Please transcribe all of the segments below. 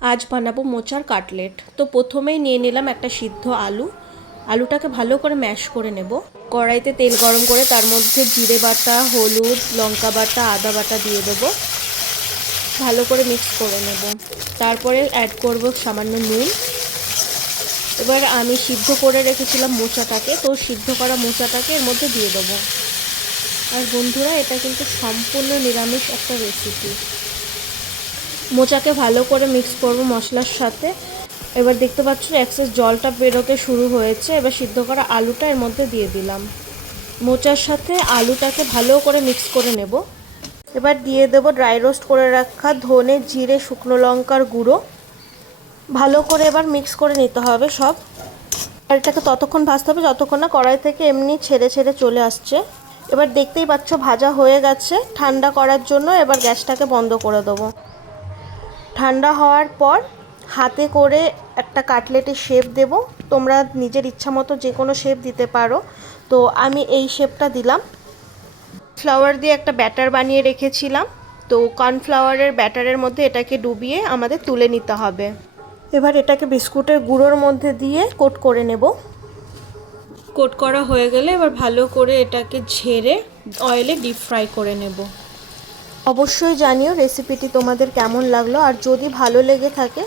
আজ বানাবো মোচার কাটলেট। তো প্রথমেই নিয়ে নিলাম একটা সিদ্ধ আলু। আলুটাকে ভালো করে ম্যাশ করে নেব। কড়াইতে তেল গরম করে তার মধ্যে জিরে বাটা, হলুদ, লঙ্কা বাটা, আদা বাটা দিয়ে দেবো। ভালো করে মিক্স করে নেব। তারপরে অ্যাড করব সামান্য নুন। এবার আমি সিদ্ধ করে রেখেছিলাম মোচাটাকে, তো সিদ্ধ করা মোচাটাকে এর মধ্যে দিয়ে দেবো। আর বন্ধুরা, এটা কিন্তু সম্পূর্ণ নিরামিষ একটা রেসিপি। মোচাকে ভালো করে মিক্স করব মশলার সাথে। এবার দেখতে পাচ্ছ এক্সেস জলটা বেরোতে শুরু হয়েছে। এবার সিদ্ধ করা আলুটা এর মধ্যে দিয়ে দিলাম। মোচার সাথে আলুটাকে ভালো করে মিক্স করে নেব। এবার দিয়ে দেব ড্রাই রোস্ট করে রাখা ধনে, জিরে, শুকনো লঙ্কার গুঁড়ো। ভালো করে এবার মিক্স করে নিতে হবে সব। আর এটাকে ততক্ষণ ভাজতে হবে যতক্ষণ না কড়াই থেকে এমনি ছেড়ে ছেড়ে চলে আসছে। এবার দেখতেই পাচ্ছ ভাজা হয়ে গেছে। ঠান্ডা করার জন্য এবার গ্যাসটাকে বন্ধ করে দেবো। ঠান্ডা হওয়ার পর হাতে করে একটা কাটলেটের শেপ দেব। তোমরা নিজের ইচ্ছা মতো যে কোনো শেপ দিতে পারো। তো আমি এই শেপটা দিলাম। ফ্লাওয়ার দিয়ে একটা ব্যাটার বানিয়ে রেখেছিলাম। তো কর্নফ্লাওয়ারের ব্যাটারের মধ্যে এটাকে ডুবিয়ে আমাদের তুলে নিতে হবে। এবার এটাকে বিস্কুটের গুঁড়োর মধ্যে দিয়ে কোট করে নেব। কোট করা হয়ে গেলে এবার ভালো করে এটাকে ঝেড়ে অয়েলে ডিপ ফ্রাই করে নেব। অবশ্যই জানিও রেসিপিটি তোমাদের কেমন লাগলো, আর যদি ভালো লেগে থাকে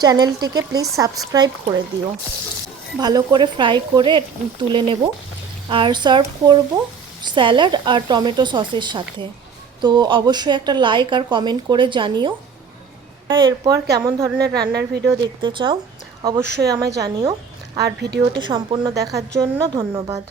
চ্যানেলটিকে প্লিজ সাবস্ক্রাইব করে দিও। ভালো করে ফ্রাই করে তুলে নেব আর সার্ভ করব স্যালাড আর টমেটো সসের সাথে। তো অবশ্যই একটা লাইক আর কমেন্ট করে জানিও। এরপর কেমন ধরনের রান্নার ভিডিও দেখতে চাও অবশ্যই আমায় জানিও। আর ভিডিওটি সম্পূর্ণ দেখার জন্য ধন্যবাদ।